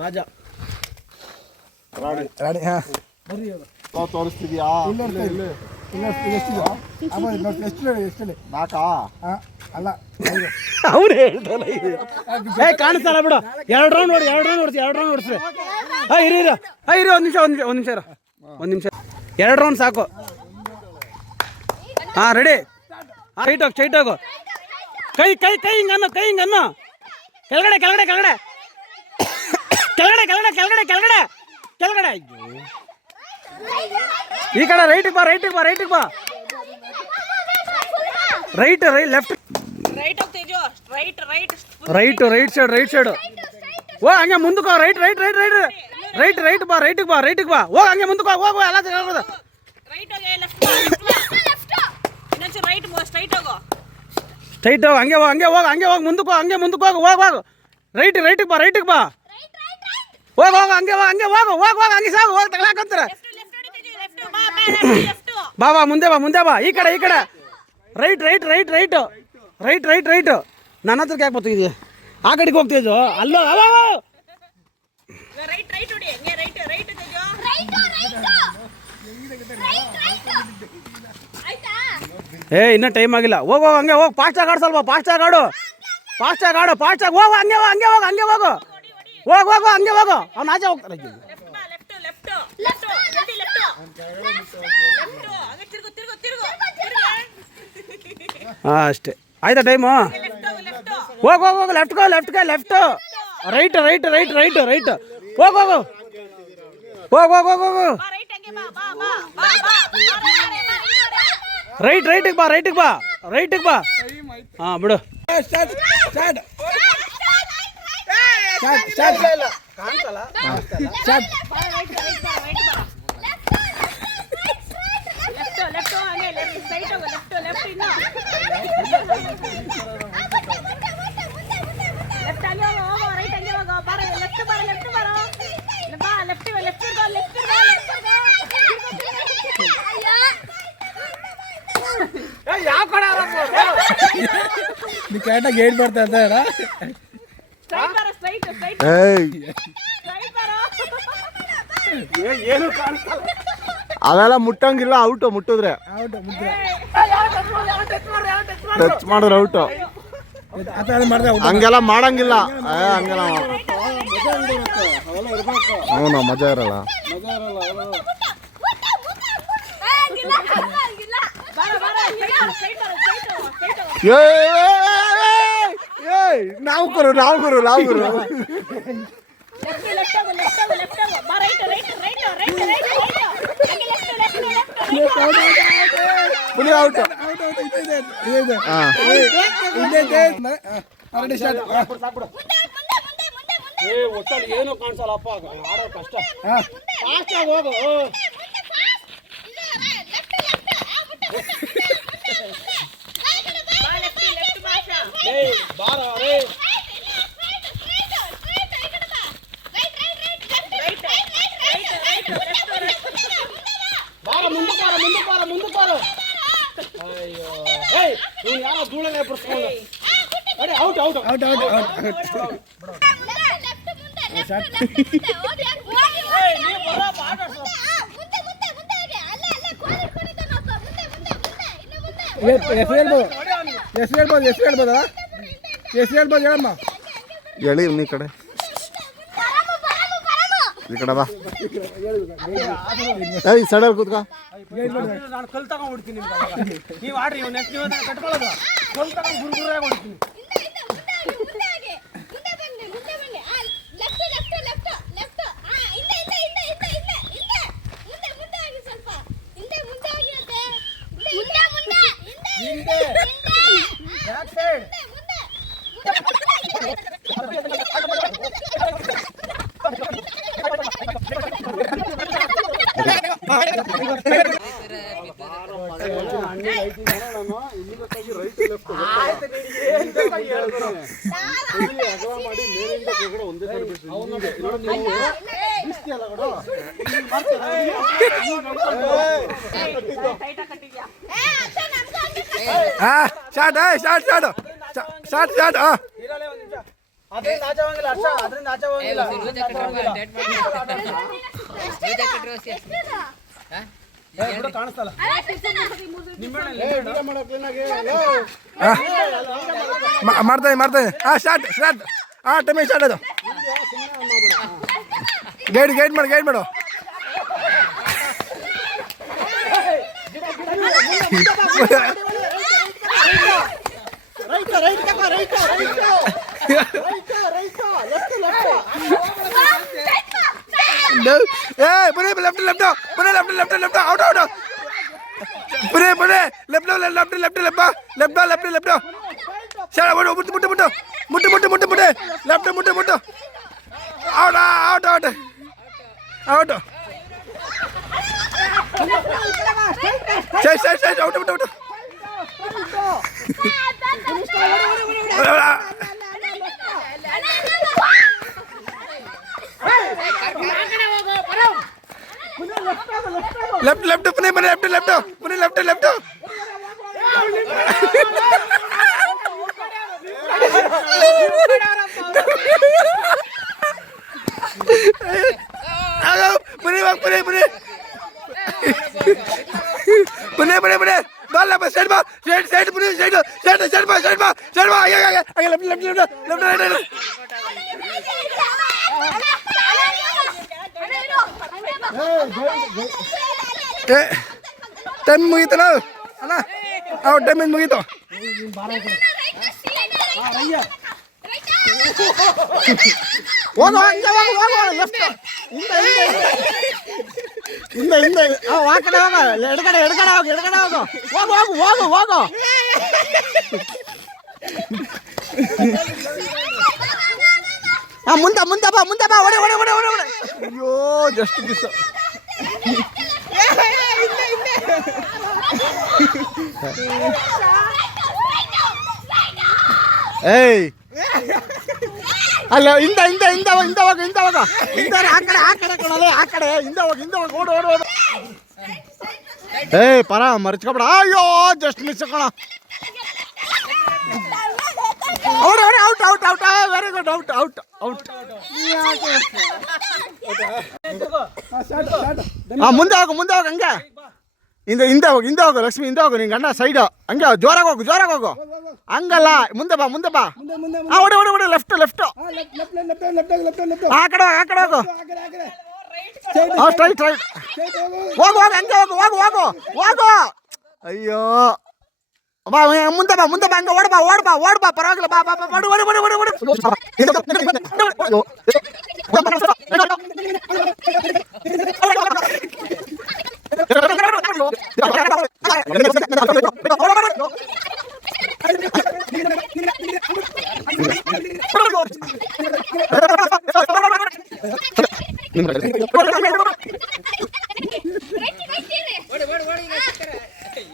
ರಾಜ. ರಾಣಿ. ಹಾ. ತೋರಿಸ್ತಿದ್ಯಾ? ಇಲ್ಲ ಇಲ್ಲ. ಇಲ್ಲ ಎಷ್ಟು ಹಾ ಅಲ್ಲ. ಅವ್ರು ಹೇಳ್ದಲ್ಲ ಏ ಕಾಣಿಸ್ತಲ್ಲ ಬಿಡು. ಎರಡು ರೌಂಡ್ ನೋಡಿ ಎರಡು ರೌಂಡ್ ಓಡಿಸಿ ಎರಡು ರೌಂಡ್ ಹೊಡ್ಸಿ. ಹಾಂ ಇರಿ ಇರಿ. ಹಾಂ ಇರಿ ಒಂದು ನಿಮಿಷ ಒಂದು ನಿಮಿಷ ಒಂದು ನಿಮಿಷ ಇರ. ಒಂದು ನಿಮಿಷ. ಎರಡು ರೌಂಡ್ ಸಾಕು. ಹಾಂ ರೆಡಿ ಚೈಟ್ ಹೋಗು ಚೈಟ್ ಹೋಗು. ಕೈ ಕೈ ಕೈ ಹಿಂಗೆ ಅನ್ನು ಕೈ ಹಿಂಗೆ ಅನ್ನು ಕೆಳಗಡೆ ಕೆಳಗಡೆ ಕೆಳಗಡೆ. ಕೆಳಗಡೆ ಕೆಳಗಡೆ ಕೆಳಗಡೆ ಕೆಳಗಡೆ. ಕೆಳಗಡೆ. ಅಯ್ಯೋ. ಈ ಕಡೆ ರೈಟಿಗೆ ಬಾ ರೈಟಿಗೆ ಬಾ ರೈಟಿಗೆ ಬಾ. Right right left right right right right right side right side ಓ ಹಂಗೆ ಮುಂದಕ್ಕೆ right right right right right right ಬಾ ರೈಟಿಗೆ ಬಾ ರೈಟಿಗೆ ಬಾ. ಓ ಹಂಗೆ ಮುಂದಕ್ಕೆ ಹೋಗ ಹೋಗು ಎಲ್ಲ ಹೋಗು ಸ್ಟ್ರೈಟ್ ಹೋಗಿ ಹಂಗೆ. ಹೋಗ. ಹಂಗೆ ಹೋಗಿ ಹಂಗೆ ಹೋಗಿ ಮುಂದಕ್ಕೆ ಹೋಗಿ ಹಂಗೆ ಮುಂದಕ್ಕೆ ಹೋಗ ಹೋಗ ಹೋಗು. ರೈಟ್ ರೈಟಿಗೆ ಬಾ ರೈಟಿಗೆ ಬಾ. ಹೋಗ ಹೋಗ, ಹಂಗೆ ಹೋಗ, ಹಂಗೆ ಹೋಗು, ಹೋಗ್, ಹೋಗ ಸಾಕು ಹೋಗಿ ಲೆಫ್ಟ್ ಬಾ ಬಾ, ಮುಂದೆ ಬಾ ಮುಂದೆ ಬಾ, ಈ ಕಡೆ ಈ ಕಡೆ. Right right right right. Right right right. ನನ್ನ ಹತ್ರಕ್ಕೆ ಯಾಕೆ ಬರ್ತಿದ್ಯ ಆ ಕಡೆಗೆ ಹೋಗ್ತಿದ್ದು ಅಲ್ಲೋ ತೆಗಿಯೋ ಏ, ಇನ್ನೂ ಟೈಮ್ ಆಗಿಲ್ಲ. ಹೋಗ ಹೋಗ, ಹಂಗೆ ಹೋಗಿ. ಫಾಸ್ಟಾಗಿ ಆಡು. ಸ್ವಲ್ಪ ಫಾಸ್ಟಾಗಿ ಆಡು ಫಾಸ್ಟಾಗಿ ಆಡು ಫಾಸ್ಟಾಗಿ ಹೋಗು, ಹಂಗೆ ಹೋಗ್, ಹಂಗೆ ಹೋಗು ಹಂಗೆ ಹೋಗು. ಹೋಗ್ ಹೋಗು ಹಂಗೆ ಹೋಗು ಅವ್ನು ಆಚೆ ಹೋಗ್ತಾನೆ ಹಾಂ ಅಷ್ಟೇ ಆಯ್ತಾ ಟೈಮು ಹೋಗ್ ಹೋಗ್ ಹೋಗು ಲೆಫ್ಟ್ ಕೋ ಲೆಫ್ಟ್ ಕೋ left right right right right right ಹೋಗ್ ಹೋಗು ಹೋಗ್ ಹೋಗ್ ಹೋಗ್ ಹೋಗು ರೈಟ್ ರೈಟಿಗೆ ಬಾ ರೈಟಿಗೆ ಬಾ ರೈಟಿಗೆ ಬಾ ಹಾಂ ಬಿಡು ಸ್ಟಾರ್ಟ್ ಸ್ಟಾರ್ಟ್ ಶಾರ್ಟ್ ಶಾರ್ಟ್ ಕಾಣ್ತಲ್ಲ ಶಾರ್ಟ್ ನೀವು ಕರೆಕ್ಟಾಗಿ ಹೇಳ್ಬಾರ್ತಾ ಇದ್ದಾರಾ ಅದೆಲ್ಲ ಮುಟ್ಟಂಗಿಲ್ಲ, ಔಟು ಮುಟ್ಟಿದ್ರೆ. ಟಚ್ ಮಾಡಿದ್ರೆ ಔಟು. ಹಂಗೆಲ್ಲ ಮಾಡಂಗಿಲ್ಲ. ಏ, ಹಂಗೆಲ್ಲ ಹ್ಞೂ ಮಜಾ ಇರಲ್ಲ. ಏ ನಾವು ಗುರು ನಾವು ಗುರು ನಾವು ಗುರು ಪುಲಿ ಔಟ್ ಏನು ಕಾಣಿಸಲ್ಲಪ್ಪ ಆಡೋ ಕಷ್ಟ ಫಾಸ್ಟಾಗಿ ಹೋಗು ಅಯ್ಯೋ. ಏಯ್ ನೀನು ಯಾರೋ ಧೂಳನೆ ಬಿಡಿಸ್ಕೊಂಡು ಅರೆ out out out out out ಎಷ್ಟು ಹೇಳ್ಬೋದು. ಎಷ್ಟು ಹೇಳ್ಬೋದು ಎಷ್ಟು ಹೇಳ್ಬೋದಾ? ಎಷ್ಟು ಹೇಳ್ಬೋದು ಹೇಳಮ್ಮ ಹೇಳಿ ಈ ಕಡೆ ಈ ಕಡೆ ಬಾ ಏಯ್ ಸಡಲ್ ಕೂತ್ಕೋ ನಾನು ಕಲ್ ತಗೊಂಡ್ಬಿಡ್ತೀನಿ ನೀವು ಆಡ್ರಿ ನೀವು ನೆಕ್ಸ್ಟ್ ನೀವು ಕಟ್ಕೊಳ್ಳೋದು ಕಲ್ ತಗೊಂಡು ಗುರುಗುರಾಗ ಹೊಡಿತೀನಿ shot shot shot short shot ಅದ್ರಿಂದ ಆಚವಾಗಿಲ್ಲ ಹಾ ಸ್ಟಾರ್ಟ್ ಶಾರ್ಟ್ ಹಾ ಟಮಿ ಸ್ಟಾರ್ಟ್ ಅದು. ಗೈಡ್ ಗೈಡ್ ಮಾಡಿ ಗೈಡ್ ಮಾಡು. ஏய் புனே left left Pune left left left out out Pune Pune left left left left left left left சரி ஓடு முட்டு முட்டு முட்டு முட்டு முட்டு முட்டு முட்டு லெஃப்ட் முட்டு முட்டு அவுட் அவுட் அவுட் அவுட் শেষ শেষ শেষ ওটা ওটা ওটা लेफ़्ट लेफ़्ट अपने मैंने लेफ़्ट लेफ़्ट मैंने लेफ़्ट लेफ़्ट अरे मैंने मैंने बने बने बने बाल ना सेट बाल सेट सेट बने set set set ball set ball set ball आगे आगे आगे left left left left right right Te, tem mo ito na. Ala. Aw, tem mo ito. Wala, wala, wala, left. Hindi, hindi. ಹಿಂದೆ ಹಿಂದೆ ಆ ಆ ಕಡೆ ಹೋಗ. ಎಡಗಡೆ ಎಡಗಡೆ ಹೋಗು ಎಡಗಡೆ ಹೋಗು. ಹೋಗು ಹೋಗು ಹೋಗು ಹೋಗು. ಆ ಮುಂದೆ ಮುಂದೆ ಬಾ ಮುಂದೆ ಬಾ ಹೊಡೆ ಹೊಡೆ ಹೊಡೆ ಹೊಡೆ ಹೊಡೆ ಅಯ್ಯೋ ಜಸ್ಟ್ ಮಿಸ್ ಏಯ್ ಅಲ್ಲ ಹಿಂದೆ ಹಿಂದೆ ಹಿಂದೆ ಹೋಗಿ ಹಿಂದೆ ಹೋಗು ಹಿಂದೆ ಹೋಗು ಹಿಂದೆ ಆ ಕಡೆ ಆ ಕಡೆ ಕಣಲೆ ಆ ಕಡೆ ಹಿಂದೆ ಹೋಗಿ ಹಿಂದೆ ಹೋಗಿ ಓಡು ಓಡು ಓಡು ಏಯ್ ಪರ ಮರ್ಚ್ಕೊಬೇಡ ಅಯ್ಯೋ ಜಸ್ಟ್ ಮಿಸ್ ಕಣ out out out out out very good out out out ಹಾ ಮುಂದೆ ಹೋಗು ಮುಂದೆ ಹೋಗು ಹಂಗೆ ಹಿಂದೆ ಹಿಂದೆ ಹೋಗು ಹಿಂದೆ ಹೋಗು ಲಕ್ಷ್ಮಿ ಹಿಂದೆ ಹೋಗು ನಿನ್ ಗಂಡ ಸೈಡ್. ಹಂಗೆ ಜೋರಾಗಿ ಹೋಗು ಜೋರಾಗಿ ಹೋಗು. ಹಂಗಲ್ಲ ಮುಂದೆ ಬಾ ಮುಂದೆ ಬಾ. ಹಾ ಓಡಿ ಹೊಡಿ ಹೊಡಿ ಲೆಫ್ಟ್ ಲೆಫ್ಟ್ ಆ ಕಡೆ ಹೋಗೋ ಆ ಕಡೆ ಹೋಗು. ಹಾ ಸ್ಟ್ರೈಟ್ ಸ್ಟ್ರೈಟ್ ಹೋಗು. ಹೋಗು ಹಂಗೆ ಹೋಗು ಹೋಗು ಹೋಗು ಹೋಗು ಅಯ್ಯೋ. ಬಾ ಮುಂದೆ ಬಾ ಮುಂದೆ ಬಾ ಹಂಗೆ ಓಡ್ ಬಾ ಓಡ್ ಬಾ ಓಡ್ ಬಾ ಪರವಾಗಿಲ್ಲ. ಬಾ ಬಾ ಬಾ ಓಡಿ ಓಡಿ ಓಡಿ ಓಡಿ ಓಡು.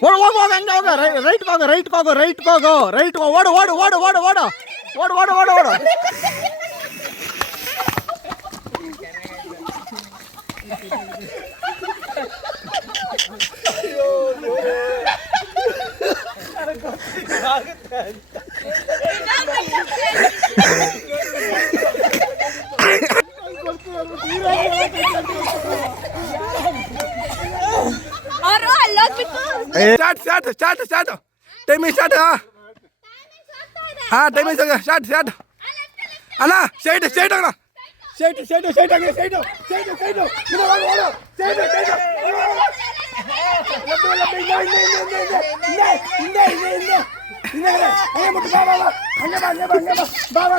ஓடு ஓடு ஓடு அங்க ஓடு ரைட் போக ரைட் போக ரைட் போக ரைட் போ ஓடு ஓடு ஓடு ஓடு ஓடு ஓடு ஓடு ஓடு ஓடு ஐயோ start start start timing start timing start start అన్నా స్ట్రైట్ స్ట్రైట్ అన్నా స్ట్రైట్ స్ట్రైట్ స్ట్రైట్ అగ్గే స్ట్రైట్ స్ట్రైట్ స్ట్రైట్ ఇలా వాడు వాడు స్ట్రైట్ స్ట్రైట్ బాబా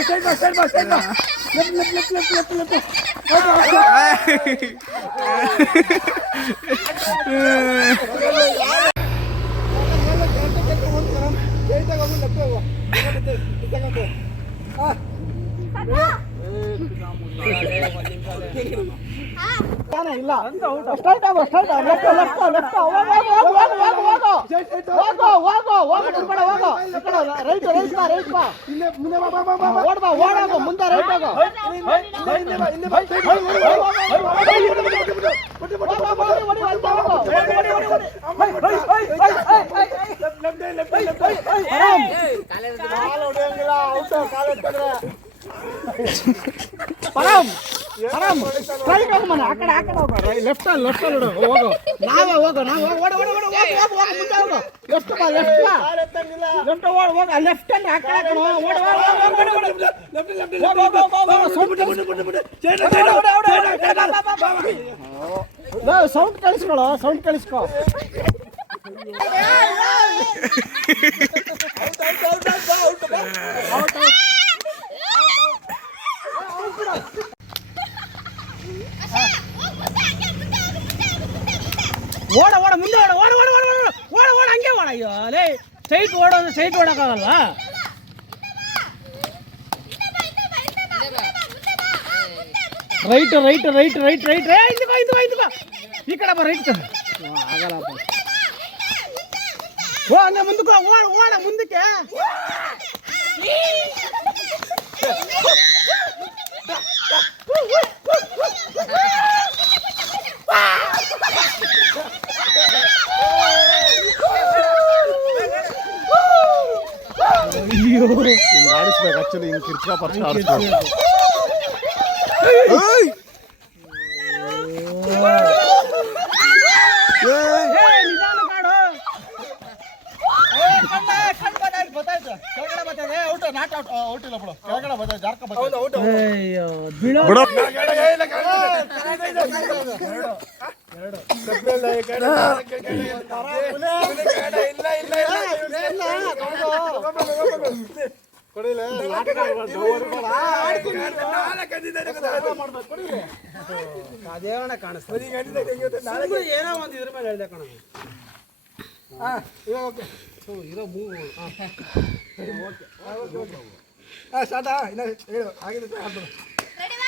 ಇಲ್ಲ ಸ್ಟಾರ್ಟ್ ಆಗೋ ಸ್ಟಾರ್ಟ್ ಆಗೋ ಲೆಫ್ಟ್ ಲೆಫ್ಟ್ ಲೆಫ್ಟ್ ಹೋಗೋ ಹೋಗೋ ಹೋಗೋ ಹೋಗೋ ಹೋಗೋ ಹೋಗೋ ಹೋಗೋ ಕಡೆ ಹೋಗೋ ಈ ಕಡೆ ರೈಟ್ ರೈಟ್ ಬಾ ರೈಟ್ ಬಾ ಇಲ್ಲೇ ಮುಂದೆ ಬಾ ಬಾ ಬಾ ಓಡ್ ಬಾ ಓಡ್ ಆಗೋ ಮುಂದೆ ರೈಟ್ ಆಗೋ ಇಲ್ಲಿ ಬಾ ಇಲ್ಲಿ ಬಾ ಲೆಫ್ಟ್ ಲೆಫ್ಟ್ ಲೆಫ್ಟ್ ಲೆಫ್ಟ್ ಕಾಲ ಹೊಡೆಯಂಗಿಲ್ಲ ಔಟ್ ಕಾಲ ಹೊಡೆದ್ರೆ ಹೋಗು ಆರಾಮ್ ಸ್ಟ್ರೈಟ್ ಹೋಗು ಮನೆ ಆ ಕಡೆ ಆ ಕಡೆ ಹೋಗು ಲೆಫ್ಟ್ ಅಲ್ಲಿ ಲೆಫ್ಟ್ ಅಲ್ಲಿ ಹೋಗು ನಾವೇ ಹೋಗು ನಾವು ಹೋಗು ಓಡ ಓಡ ಓಡ ಹೋಗು ಹೋಗು ಹೋಗು ಮುಂದೆ ಹೋಗು ಲೆಫ್ಟ್ ಬಾ ಲೆಫ್ಟ್ ಬಾ ಲೆಫ್ಟ್ ಓಡ ಹೋಗು ಲೆಫ್ಟ್ ಅಲ್ಲಿ ಆ ಕಡೆ ಆ ಕಡೆ ಓಡ ಓಡ ಓಡ ಓಡ ಓಡ ಹೋಗು ಹೋಗು ಹೋಗು ಸೌಂಡ್ ಕಳಿಸ್ಕೊಳ್ಳೋ ಸೌಂಡ್ ಕಳಿಸ್ಕೊ ಓಡ ಓಡ ಮುಂದೆ ಓಡ ಓಡ ಓಡ ಓಡ ಓಡ ಓಡ ಓಡ ಹಂಗೆ ಓಡ ಅಯ್ಯೋ ಲೇ ಸ್ಟ್ರೈಟ್ ಓಡೋದು straight ಓಡೋಕ್ಕಾಗಲ್ವಾ right right right right right ರೇ ಇಂದುಕೋ ಇಂದುಕೋ ಇಂದುಕೋ ಈ ಕಡೆ ಬಾ ರೈಟ್ ಆಗಲ್ಲಪ್ಪ ಓ ಹಂಗೆ ಮುಂದಕ್ಕೆ ಓಡ ಓಡ ಮುಂದಕ್ಕೆ ಹಿಂಗೆ ಆಡಿಸ್ಬೇಕು ಆಕ್ಚುಲಿ ಹಿಂಗೆ ಕಿರ್ಚಾ ಪರ್ಚ ಆಡಿಸ್ಬೇಕು ಏ ನಿಧಾನ ಕಾಡು ಅಯ್ಯೋ ಬಿಡೋ ಅದೇವಣ ಕಾಣಿಸ್ತದೆ ಸುಮ್ನೆ ಏನೋ ಒಂದು ಇದ್ರ ಮೇಲೆ ಹೇಳ್ದೆ ಕಣ ಇರೋ ಮೂಗು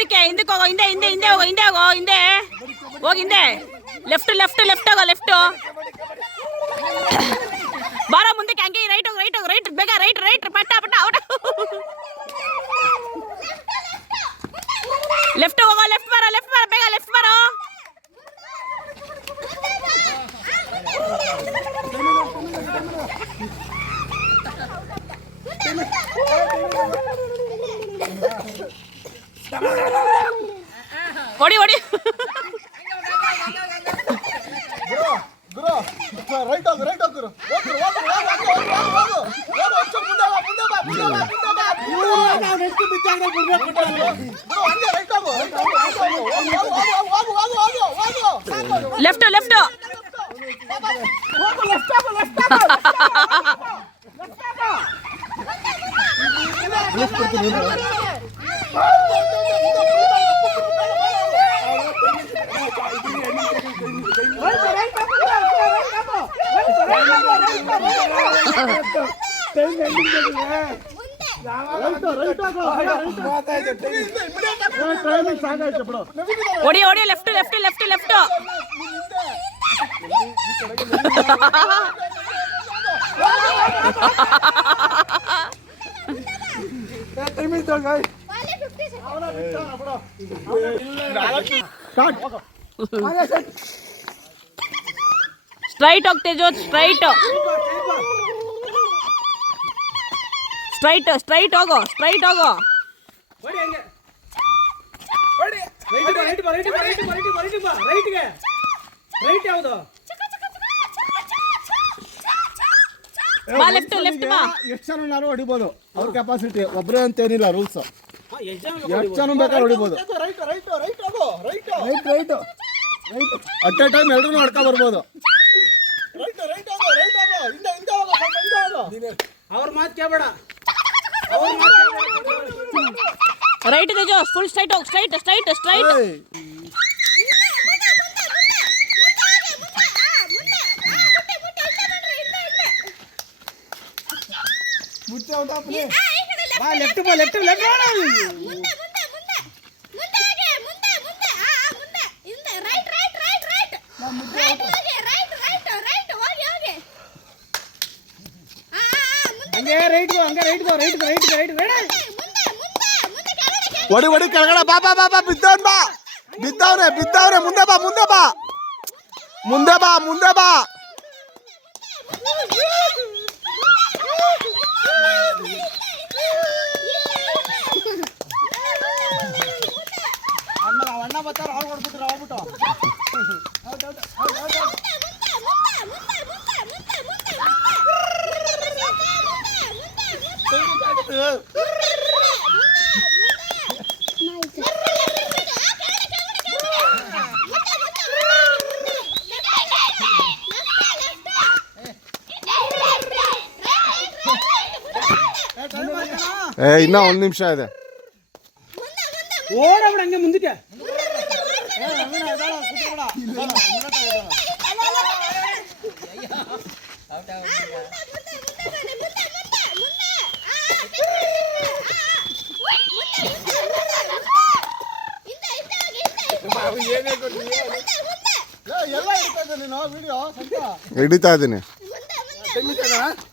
ಹಿಂದಕ್ಕೆ ಹಿಂದಕ್ಕೆ ಹೋಗೋ ಹಿಂದೆ ಹಿಂದೆ ಹಿಂದೆ ಹೋಗೋ ಹಿಂದೆ ಹೋಗೋ ಹಿಂದೆ ಹೋಗಿ ಹಿಂದೆ ಲೆಫ್ಟ್ ಲೆಫ್ಟ್ ಲೆಫ್ಟ್ ಹೋಗೋ ಲೆಫ್ಟ್ ಬಾರೋ ಮುಂದಕ್ಕೆ ಹಂಗೆ ರೈಟ್ ಹೋಗಿ ರೈಟ್ ಹೋಗಿ ರೈಟ್ ಬೇಗ ರೈಟ್ ರೈಟ್ ಪಟ್ಟ ಪಟ್ಟ ಔಟ್ ಲೆಫ್ಟ್ ಹೋಗೋ లెఫ్ట్ లెఫ్ట్ ಹಂಗೆ ರೈಟ್ ಹೋಗು ರೈಟ್ ಹೋಗು ರೈಟ್ ಹೋಗು ಹೋಗು ಹೋಗು ಹೋಗು ಹೋಗು ಹೋಗು ಹೋಗು ಲೆಫ್ಟ್ ಲೆಫ್ಟ್ ಹೋಗು ಲೆಫ್ಟ್ ಹೋಗು ಲೆಫ್ಟ್ ಹೋಗು ಟೈಮಿಂಗ್ ಸಾಕಾಯ್ತು ಬಿಡು ಹೊಡಿ ಹೊಡಿ left left left left straight ಹೋಗ್ ತೇಜೋತ್ ಸ್ಟ್ರೈಟ್ ಸ್ಟ್ರೈಟ್ ಸ್ಟ್ರೈಟ್ ಹೋಗೋ ಸ್ಟ್ರೈಟ್ ಹೋಗೋ. ರೈಟ್ ಯಾವುದು? ಬಾ ಲೆಫ್ಟ್ ಲೆಫ್ಟ್ ಬಾ. ಎಷ್ಟು ಜನ ನಾನು ಹೊಡಿಬೋದು? ಅವ್ರ ಕೆಪಾಸಿಟಿ ಒಬ್ಬರೇ ಅಂತೇನಿಲ್ಲ ರೂಲ್ಸ್ ಎಕ್ಸಾಮ್ ಎಷ್ಟು ಜನ ಬೇಕಾದ್ರೆ ಹೊಡಿಬೋದು. ರೈಟ್ ರೈಟ್ ರೈಟ್ ಹೋಗು right right right right at a time ಎಲ್ಲರೂ ಹೊಡ್ಕೊ ಬರ್ಬೋದು ರೈಟ್ ಹಿಂದೆ ಹಿಂದೆ ಅವ್ರ ಮಾತು ಕೇಳಬೇಡ. ரைட் தேஜோ ஃபுல் ஸ்ட்ரைட் ஆக் ஸ்ட்ரைட் ஸ்ட்ரைட் ஸ்ட்ரைட் முட்டை லெஃப்ட் போ லெஃப்ட் லெஃப்ட் ಹಂಗೆ right go right go right go right ready ಮುಂದೆ ಮುಂದೆ ಮುಂದೆ ಕೆಳಗಡೆ ಕೆಳಗಡೆ. ಹೊಡಿ ಹೊಡಿ ಕೆಳಗಡೆ ಬಾ ಬಾ ಬಾ ಬಾ ಬಿದ್ದವನ್ ಬಾ ಬಿದ್ದವ್ರೆ ಬಿದ್ದವ್ರೆ ಮುಂದೆ ಬಾ ಮುಂದೆ ಬಾ ಮುಂದೆ ಬಾ ಮುಂದೆ ಬಾ ಏ ಇನ್ನ ಒಂದ್ ನಿಮಿಷ ಇದೆ ಓಡಾಬಿಡ ಹಂಗೆ ಮುಂದಕ್ಕೆ ಹಿಡಿತಾ ಇದ್ದೀನಿ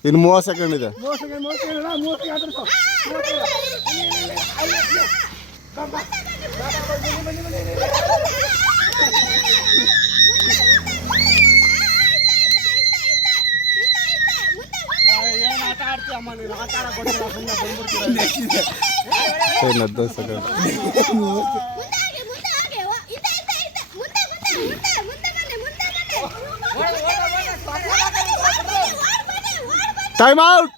ಇನ್ನು ಮೂವತ್ತು ಸೆಕೆಂಡ್ ಇದೆ. Second Time out!